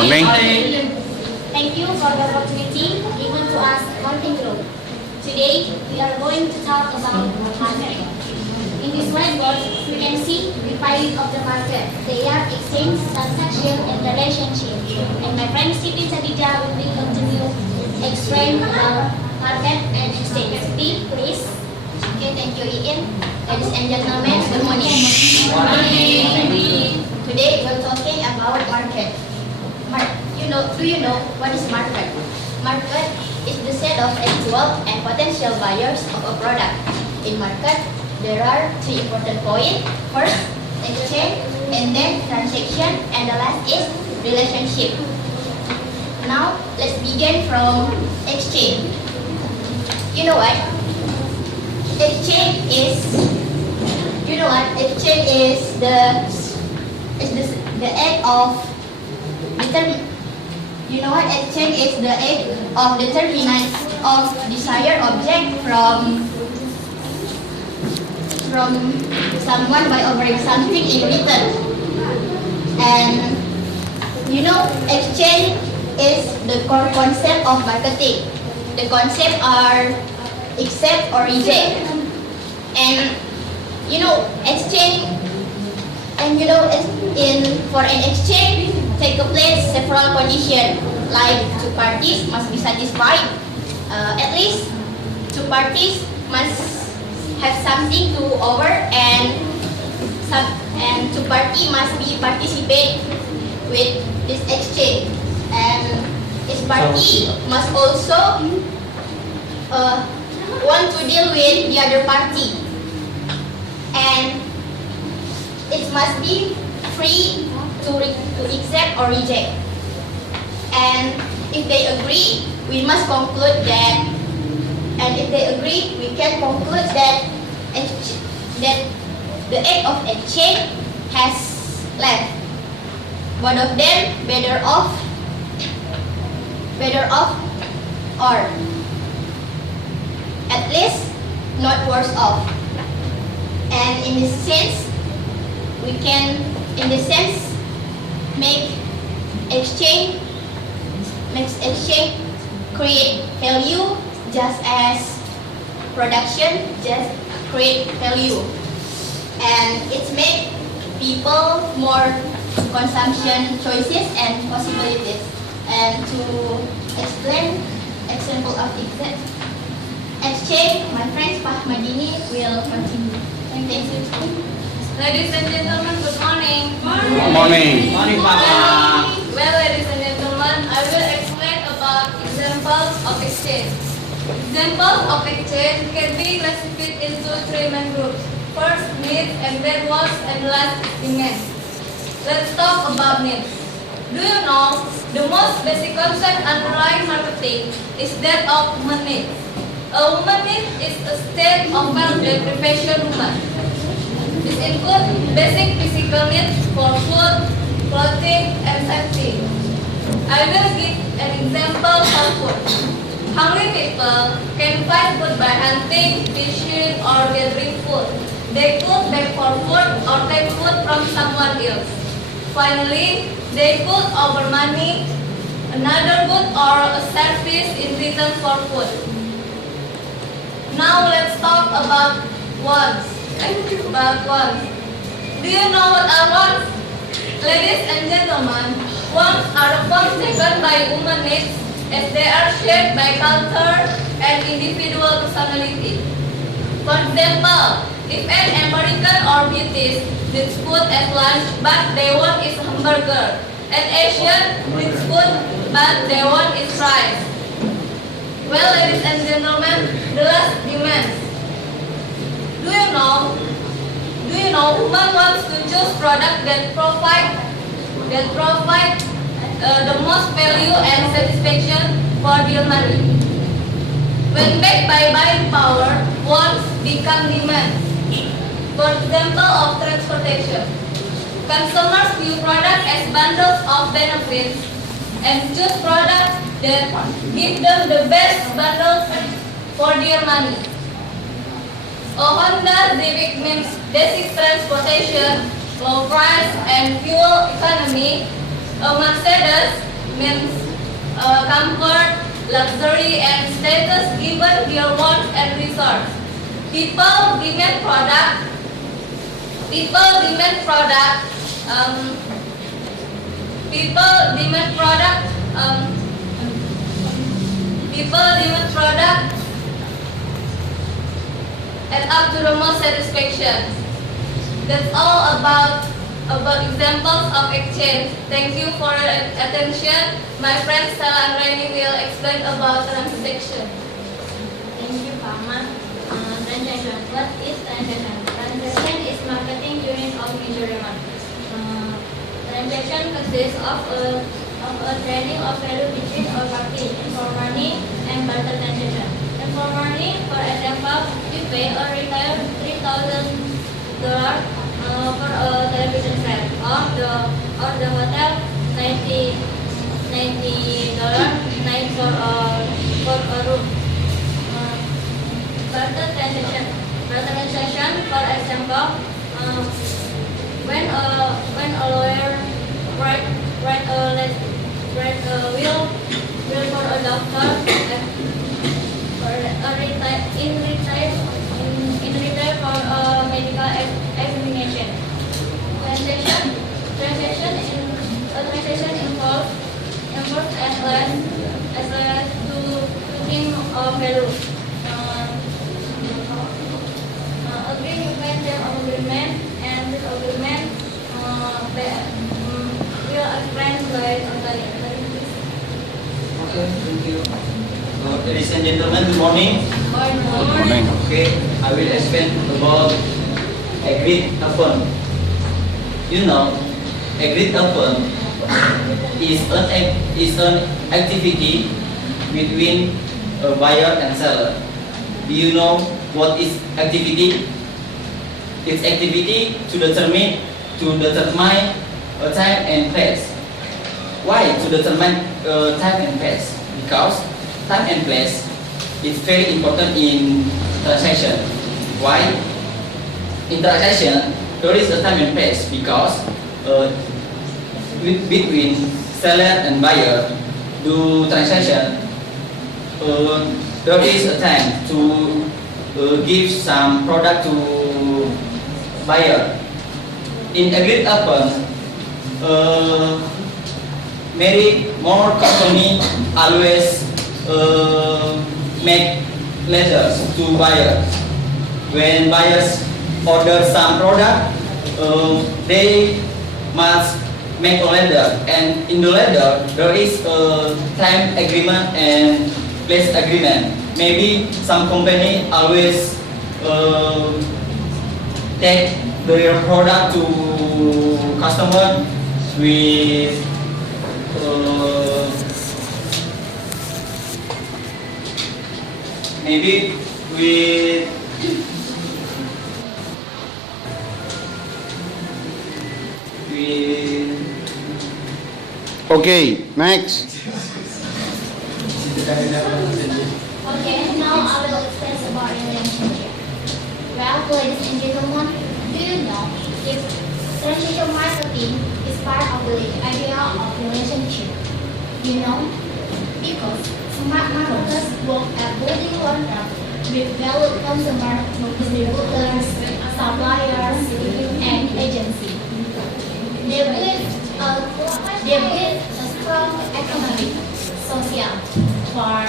morning. Thank you for the opportunity given to us Marketing Group. Today, we are going to talk about market. In this whiteboard, we can see the five of the market. They are exchange, transaction, and relationship. And my friend Siti Sadija will be continue explain about market and exchange. Siti, please. Okay, thank you, Iin. Ladies and gentlemen, good morning. Today we're talking about market. Do you know what is market? Market is the set of actual and potential buyers of a product. In market, there are three important points. First, exchange, and then transaction, and the last is relationship. Now, let's begin from exchange. You know what? Exchange is the act of determining. You know what? Exchange is the act of determining of desired object from someone by offering something in return. And exchange is the core concept of marketing. The concepts are accept or reject. And exchange. And for an exchange take a place several conditions, like two parties must be satisfied. At least two parties must have something to offer, and two parties must be participate with this exchange. And each party must also want to deal with the other party, and it must be free to accept or reject. And if they agree, we must conclude that. And if they agree, we can conclude that the act of exchange has left both of them better off, or at least not worse off. And in this sense, we can, make exchange create value, just as production just create value. And it makes people more consumption choices and possibilities. And to explain example of exchange, my friend Fahmadini will continue. Thank you. Ladies and gentlemen, good morning. Good morning. Morning, Papa. Well, ladies and gentlemen, I will explain about examples of exchange. Examples of exchange can be classified into three main groups. First, needs, and then wants, and last, demands. Let's talk about needs. Do you know the most basic concept underlying marketing is that of human needs? A woman need is a state of health that prepares woman. This includes basic physical needs for food, clothing, and safety. I will give an example of food. Hungry people can find food by hunting, fishing, or gathering food. They could beg for food or take food from someone else. Finally, they could offer money, another good, or a service in return for food. Now let's talk about wants. Do you know what are wants? Ladies and gentlemen, wants are the forms taken by human needs as they are shaped by culture and individual personality. For example, if an American or British needs food at lunch but they want is hamburger, an Asian needs food but they want is rice. Well, ladies and gentlemen, the last demands. Do you know women wants to choose product that provide the most value and satisfaction for their money. When backed by buying power, wants become demands. For example, of transportation. Consumers view products as bundles of benefits and choose products that give them the best bundles for their money. A Honda Civic means basic transportation, low price, and fuel economy. A Mercedes means comfort, luxury, and status given their wants and resources. People demand product. People demand product. People demand product. People demand product and up to the most satisfaction. That's all about examples of exchange. Thank you for your attention. My friend Stella and Reni will explain about transaction. Thank you, Paman. Transaction. What is transaction? Transaction is marketing unit of measurement. Transaction consists of a trading of value between a party for money and barter transaction. And for money, for example, you pay a retailer $3,000 for a television set, or the hotel $90 night for a room. Barter transaction. Barter transaction, for example, when a lawyer write a will for a doctor and for in return for a medical examination. Transaction involves as less to thing of value. Agree you can term of agreement, and this agreement will explain later. Okay, thank you. Ladies and gentlemen, good morning. Morning. Okay, I will explain about agreed upon. You know, agreed upon is an activity between a buyer and seller. Do you know what is activity? It's activity to determine a time and place. Why to determine time and place? Because time and place is very important in transaction. Why? In transaction, there is a time and place because between seller and buyer do transaction, there is a time to give some product to buyer. In agreed upon, more company always make letters to buyers. When buyers order some product, they must make a letter, and in the letter there is a time agreement and place agreement. Maybe some company always take their product to customer with maybe with Okay, next. Okay, now I will explain about relationship. Well, ladies and gentlemen, do you know if relationship marketing is part of the idea of relationship? You know, because smart marketers work at building contracts with valued consumers, distributors, suppliers, and agencies. They build a strong economic, social, for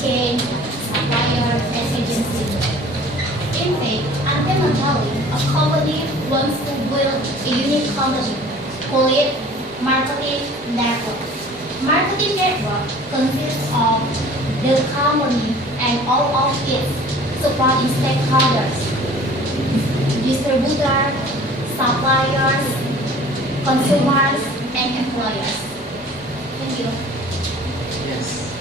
chain, suppliers, and agencies. In fact, ultimately, a company wants to build a unique company, call it marketing network. Marketing network consists of the company and all of its supporting stakeholders, distributors, suppliers, consumers, and employers. Thank you. yes.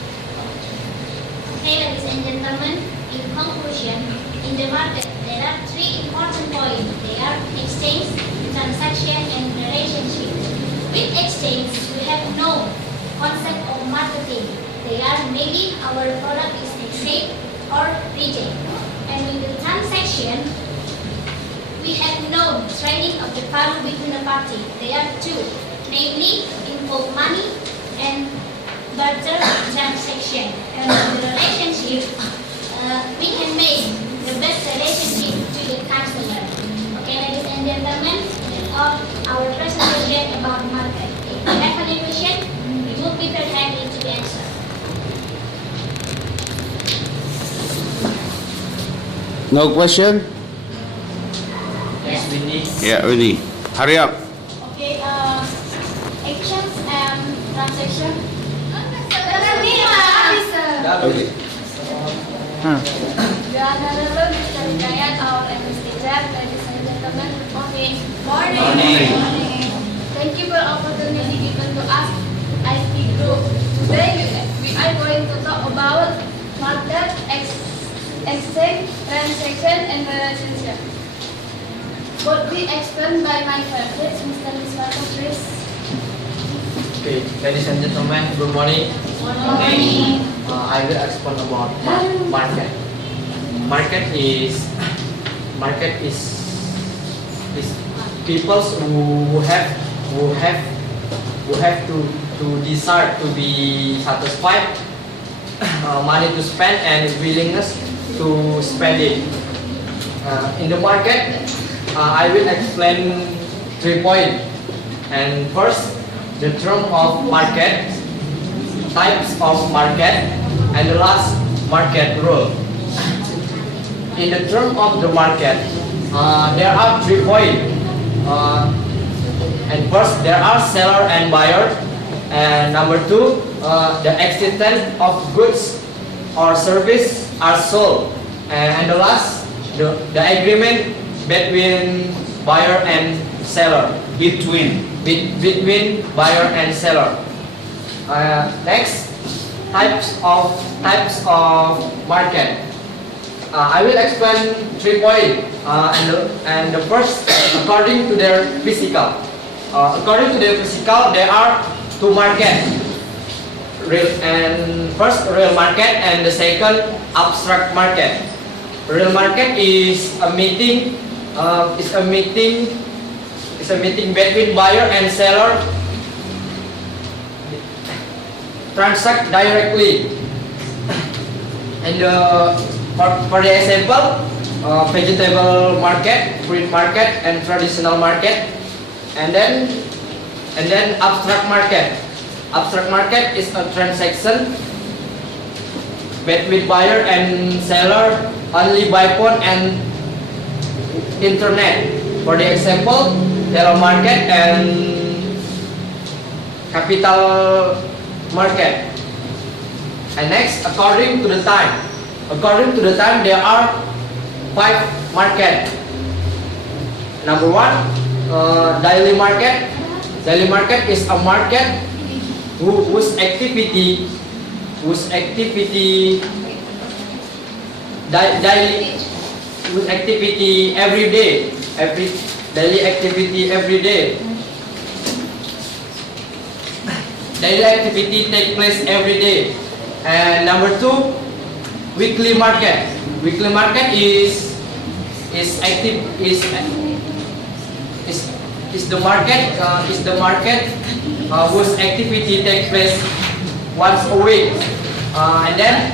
Okay, ladies and gentlemen, in conclusion, in the market there are three important points. They are exchange, transaction, and relationship. With exchange, we have no concept of marketing. They are maybe our product is accept or reject. And with the transaction, we have no trading of the value between the party. They are two, namely involve money and barter transaction. And the relationship, we can make the best relationship to the customer. Okay, ladies and gentlemen, that's all our presentation about market. If you have any question, we will be very happy to answer. No question? Yes, we need. Yeah, ready. Hurry up. Okay, actions and transaction. Okay. The Honorable Mr. Hidayat, our English teacher, ladies and gentlemen. Okay. Morning. Thank you for the opportunity given to us, IT Group. Today we are going to talk about market, exchange, transaction, and relationship. Would be explained by my favorite, Mr. Miswata, please. Okay, ladies and gentlemen, good morning. Morning. I will explain about market. Market is people who have to desire to be satisfied, money to spend and willingness to spend it. In the market, I will explain 3 points. And first, the term of market, types of market, and the last, market rule. In the term of the market, there are 3 points. And first, there are seller and buyer. And number 2, the existence of goods or service are sold. And the last, the agreement between buyer and seller. Between buyer and seller. Next, types of market. I will explain 3 points. And the first, according to their physical. According to their physical, there are 2 markets. First, real market, and the second, abstract market. Real market is a meeting. It's a meeting between buyer and seller. Transact directly. And for the example, vegetable market, fruit market, and traditional market. And then abstract market. Abstract market is a transaction between buyer and seller only by phone and internet. For the example, telemarket and capital market. And next, according to the time. According to the time, there are 5 market. Number 1, daily market. Daily market is a market whose activity every day, daily activity every day. Daily activity take place every day. And number 2, weekly market. Weekly market is the market whose activity take place once a week. And then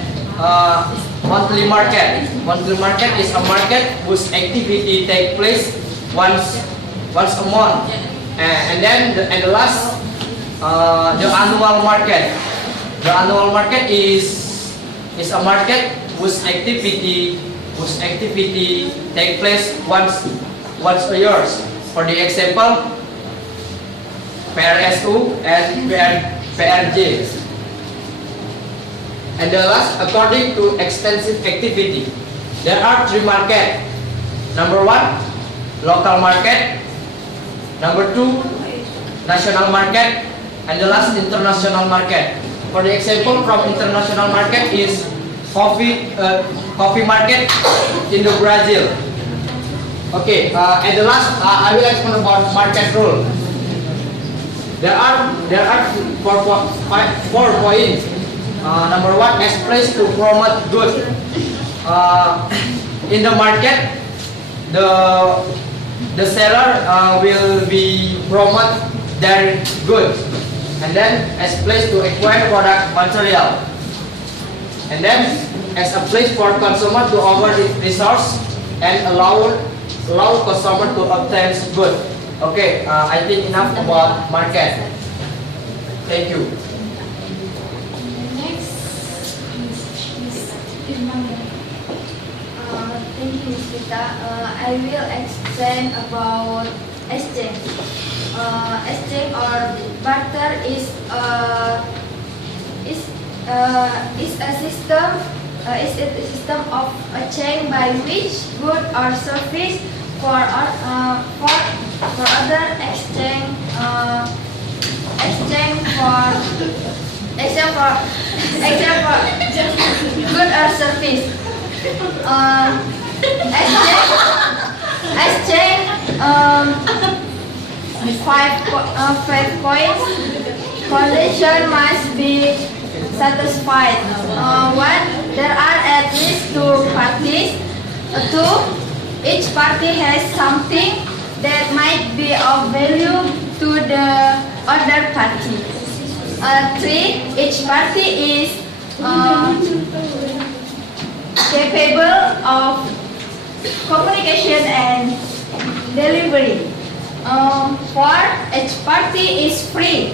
monthly market. Monthly market is a market whose activity take place once a month. And then the last, the annual market. The annual market is a market whose activity take place once a year. For the example, PRSU and PRJ. And the last, according to extensive activity, there are 3 market. Number 1, local market. Number 2, national market. And the last, international market. For the example from international market is coffee market in the Brazil. Okay, and the last, I will explain about market rule. There are 4 points. Number 1, express to promote good. In the market, the seller will be promote their good. and then as place to acquire product material, and then as a place for consumer to offer resource and allow customer to obtain good. Okay, I think enough about market. Thank you. Next. Thank you, Ms. Vita. I will explain about exchange. Exchange or barter is a system of a chain by which good or service for other exchange good or service. Exchange five points. Condition must be satisfied. One, there are at least two parties. Two, each party has something that might be of value to the other party. Three, each party is capable of communication and delivery. Four, each party is free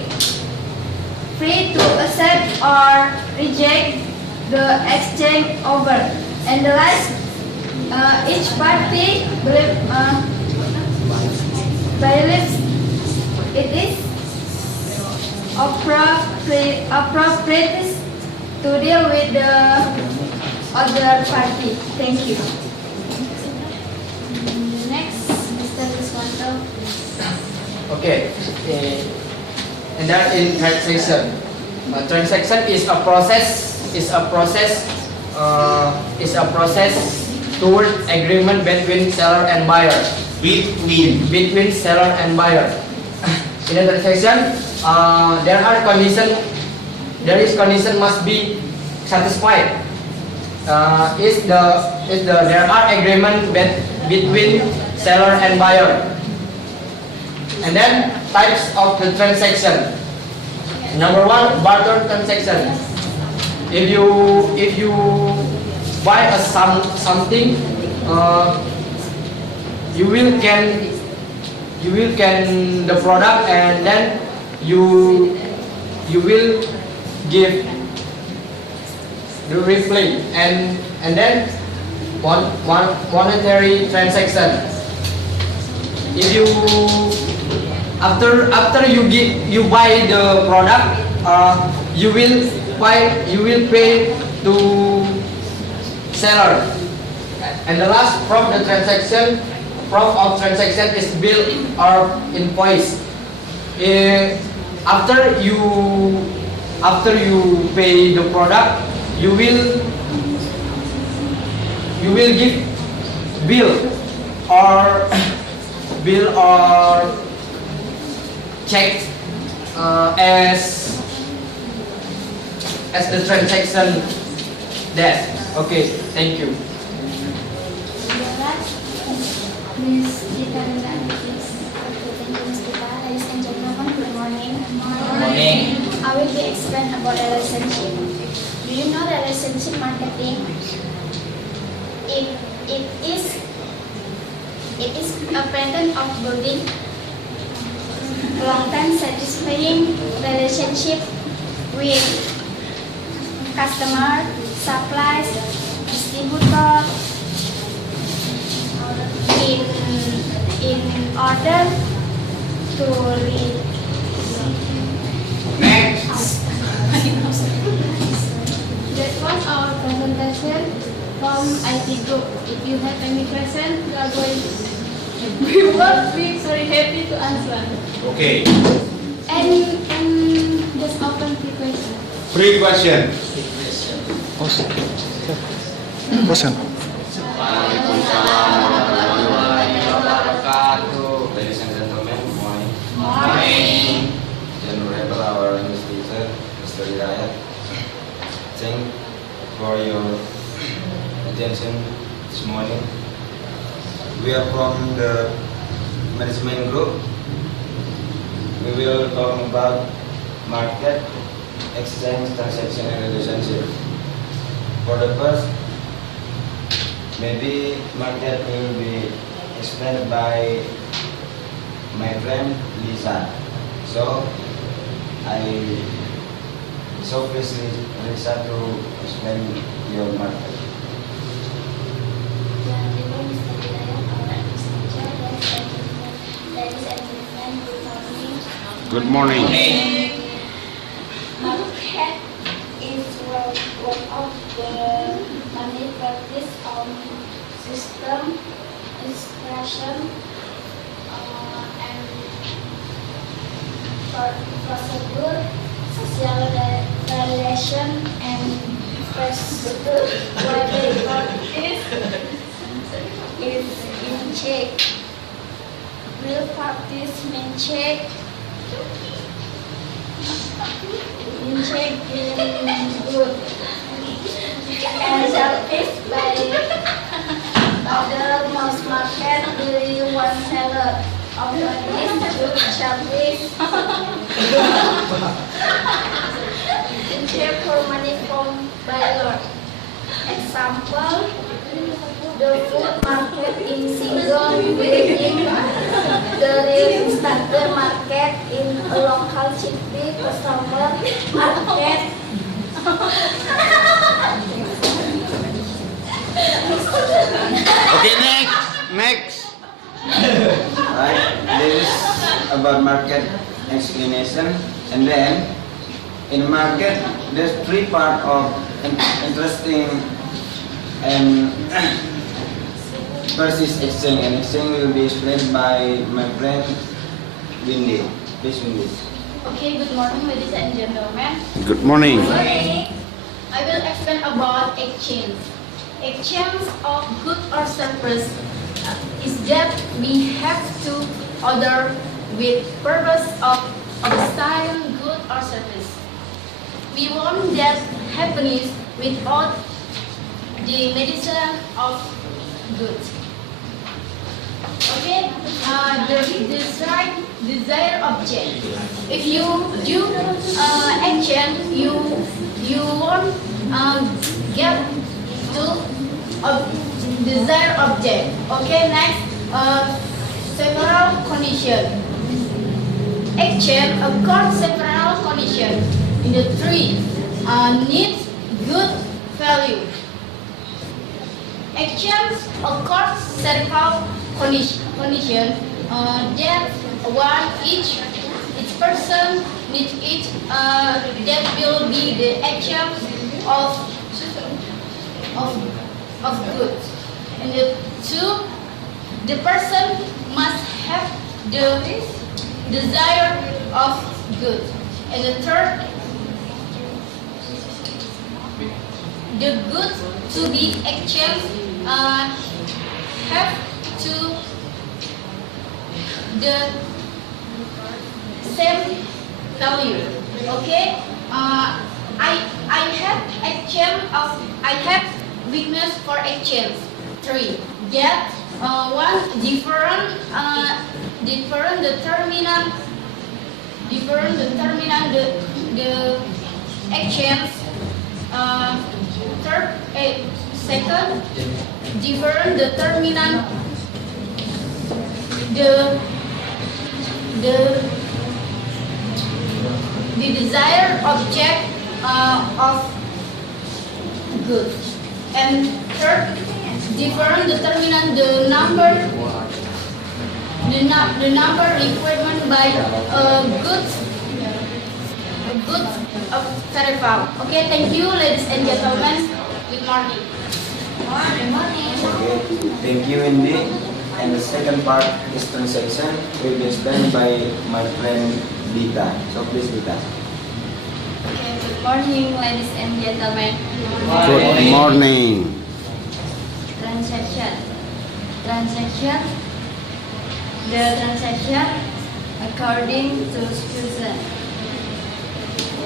to accept or reject the exchange offer. And the last, each party believes it is appropriate to deal with the other party. Thank you. Next, Mr. Riswanto. Okay, and that in transaction. Transaction is a process toward agreement between seller and buyer. Between seller and buyer. In a transaction, there is condition must be satisfied. There are agreement between seller and buyer. And then types of the transaction. Number one, barter transaction. If you buy something, you will can the product, and then you will give the reply, and then monetary transaction. If you after you buy the product, you will pay to seller. And the last proof of transaction is bill or invoice. After you pay the product, you will give bill or check as the transaction debt. Okay, thank you. Ms. Dita Rendang, please. Thank you, Ms. Dita. Ladies and gentlemen, good morning. Morning. I will be explain about relationship. Do you know relationship marketing? It is a pattern of building long-term satisfying relationship with customer, suppliers, distributor, in order to That was our presentation from IT Group. If you have any question, we will be happy to answer. Okay. and just open the question. Free question. Ladies and gentlemen, good morning. Morning. Honorable our English teacher, Mr. Hidayat. Thank for your attention this morning. We are from the management group. We will talk about market, exchange, transaction, and relationship. For the first, maybe market will be explained by my friend Lisa. So please Lisa to explain your market. Good morning. Market is one of the money practice on system, expression, and procedure, social relation, and procedure where the practice is in check. Real practice mean check in good and service by the most market really one seller of this good service in check for money from buyer. Example, the food market in single building, the real estate market in a local city customer market. Okay, next. Right, this is about market explanation, and then in market there's three part of interesting, and first is exchange, and exchange will be explained by my friend Windy. Please, Windy. Okay, good morning, ladies and gentlemen. Good morning. I will explain about exchange. Exchange of good or service is that we have to order with purpose of selling good or service. We want that happiness without the medicine of goods. Okay, the desire object. If you do exchange, you won't get to desired object. Okay, next, several conditions. Exchange accord several conditions. In the three, needs good value. Exchange accord several condition that one each person needs each that will be the exchange of goods. And the two, the person must have the desire of goods. And the third, the goods to be exchanged have to the same value. Okay, I have weakness for exchange. Three, get one different determinant the exchange. Second, different determinant the desired object of goods. And third, different determinant the number requirement by goods of tariff. Okay, thank you, ladies and gentlemen. Good morning. Okay, thank you, Windy. And the second part is transaction will be explained by my friend Lita. So please, Lita. Okay, good morning, ladies and gentlemen. Good morning. Transaction. The transaction according to Susan.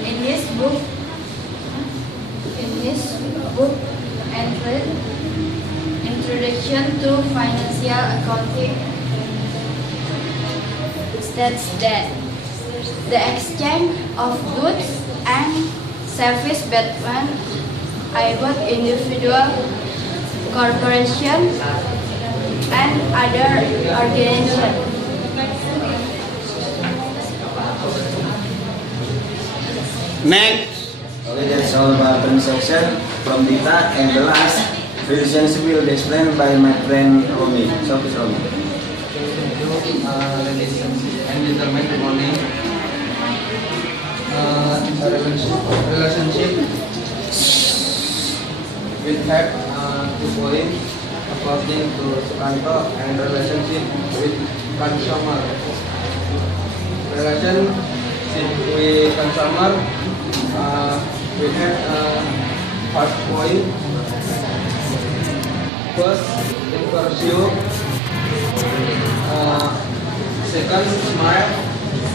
In his book entitled Introduction to Financial Accounting, states that the exchange of goods and service between either individual, corporation, and other organizations. Next. Okay, that's all about transaction from Dita. And the last relationship will be explained by my friend Romy. So please, Romy. Ladies and gentlemen, good morning. A relationship will have 2 points according to Sukanto, and relationship with consumer. Relationship with consumer we have 5 points. First, pursue. Second, smile,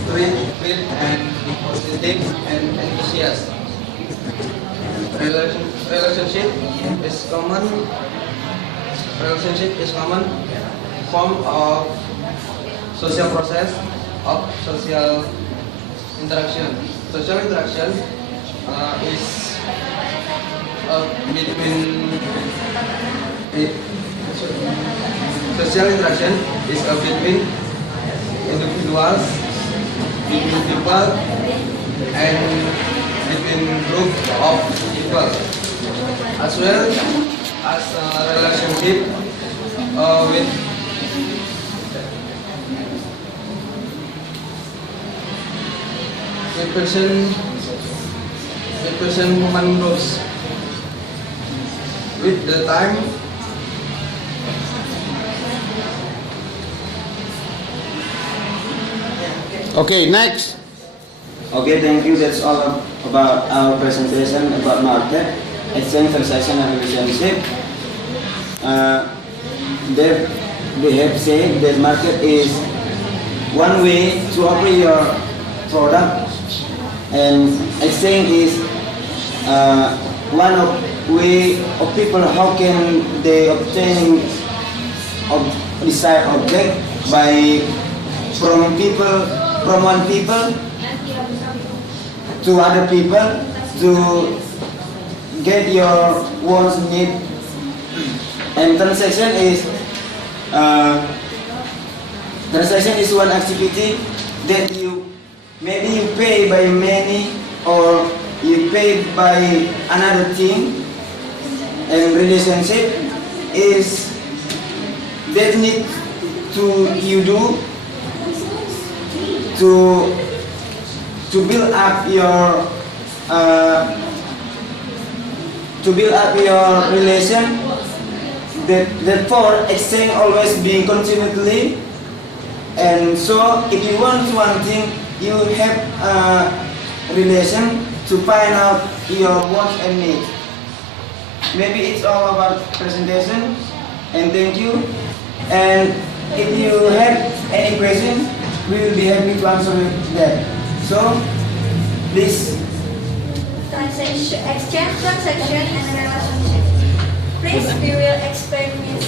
treat, fit, and positive and enthusiastic. Relationship is common. Relationship is common form of social process of social interaction. Social interaction is between social interaction is between individuals, between people, and between group of people, as well as a relationship with person human groups. With the time, Okay, next. Okay, thank you. That's all about our presentation about market, exchange, transaction, and relationship. They have said that market is one way to offer your product, and exchange is one of way of people how can they obtain desired object by from one people to other people to get your wants need. And transaction is one activity that you maybe you pay by many or you pay by another thing. And relationship is that need to you do to build up your relation. Therefore, exchange always be continually. And so, if you want one thing, you have a relation to find out your wants and needs. Maybe it's all about presentation. And thank you. And if you have any questions, we will be happy to answer that. So, please. Exchange, transaction, and relationship. Please, we will explain Miss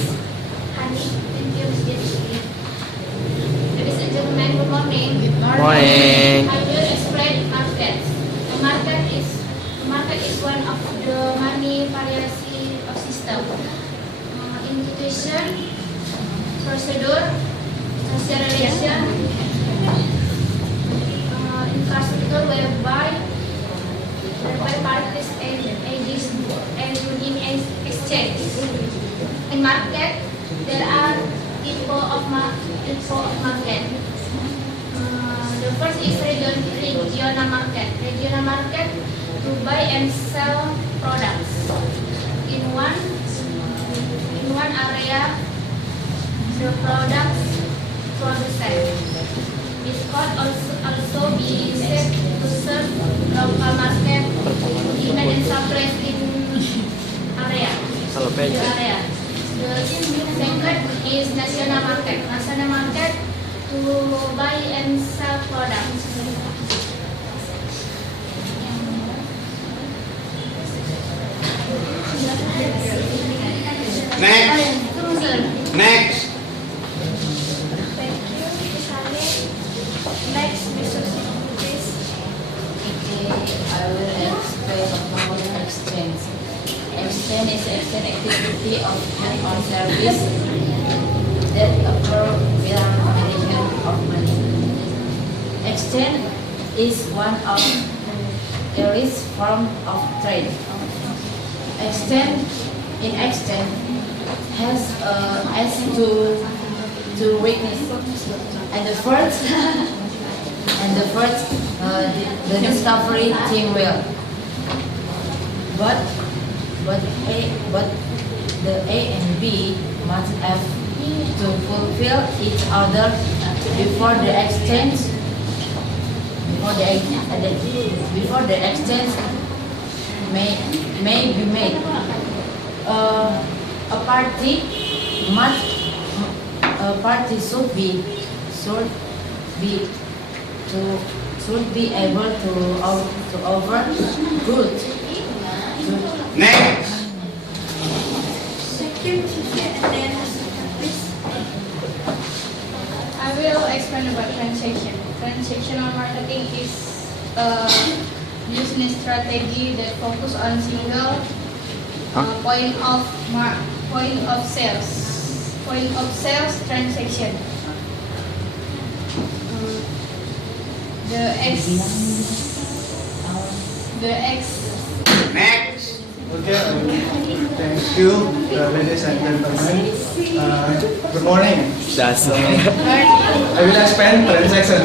Hani. Thank you, Miss. Ladies and gentlemen, good morning. Morning. I will explain market. The market is one of the many variety of system. Institution, procedure, social relation, infrastructure whereby parties and in exchange. In market, there are types of market. The first is regional market. Regional market to buy and sell products in one area. The products produced. This could also be used to serve local market, demand and supply in area. The second is national market. National market to buy and sell products. Next. Next. Thank you, Miss Hani. Next, Miss Susi. exchange is exchange activity of hand-on service that occur without management of money. Exchange is one of earliest form of trade. Exchange has two weakness. And the first, the discovery team will. But the A and B must have to fulfill each other before the exchange. Before the exchange may be made. A party should be able to offer goods. Next. I will explain about transaction. Transactional marketing is a business strategy that focus on single point of sales transaction. Next. Okay, thank you, ladies and gentlemen. Good morning. I will explain transaction.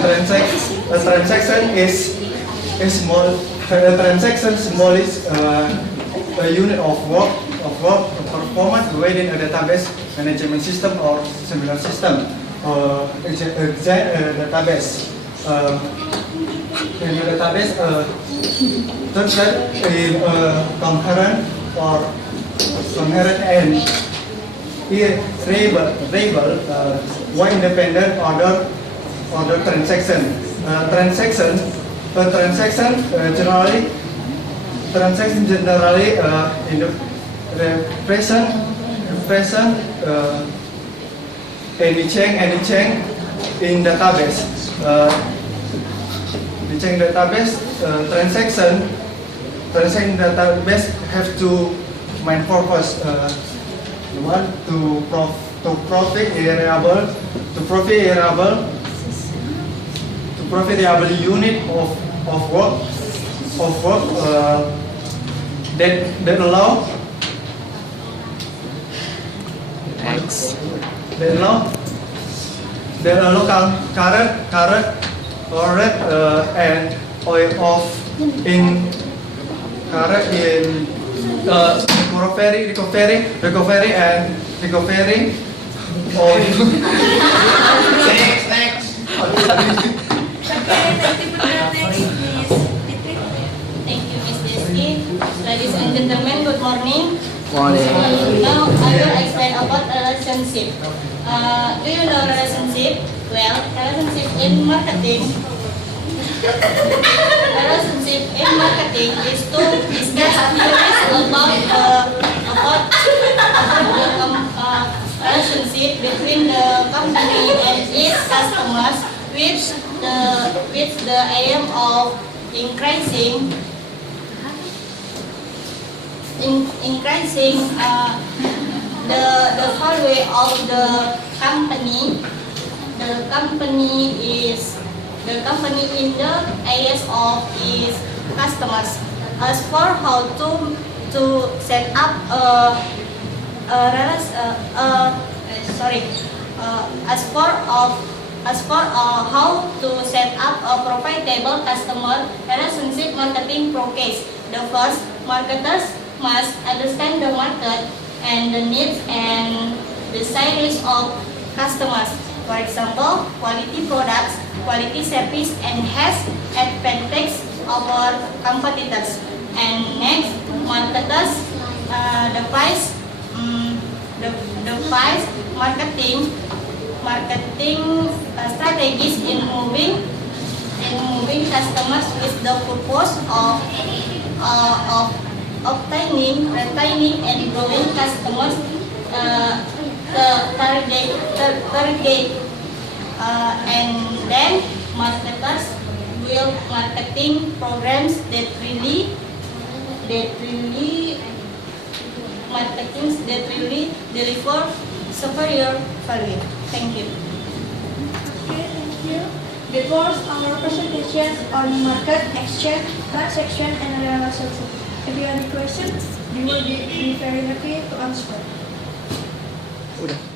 A transaction is small. A transaction smallest a unit of work performance within a database management system or similar system. Database. In a database, transact in concurrent and irreversible one independent order transaction. Transaction generally in the represent any change in database. The change database transaction database have two main purpose. One to profitable unit of work that allow current and oil off in recovery oil. Next. Thank you, Ms. Desti. Ladies and gentlemen, good morning. Morning. Now I will explain about relationship. Do you know relationship? Well, relationship in marketing is to discuss theories about the relationship between the company and its customers, with the aim of increasing the value of the company. The company in the eyes of its customers. As for how to set up how to set up a profitable customer relationship marketing process. The first, marketers must understand the market and the needs and desires of customers. For example, quality products, quality service, and has advantage over competitors. And next, marketers devise marketing strategies in moving customers with the purpose of obtaining, retaining, and growing customers. Target and then marketers will marketing that really deliver superior value. Thank you. Okay, thank you. That was our presentation on market, exchange, transaction, and analysis. If you have any questions, we will be very happy to answer. Udah.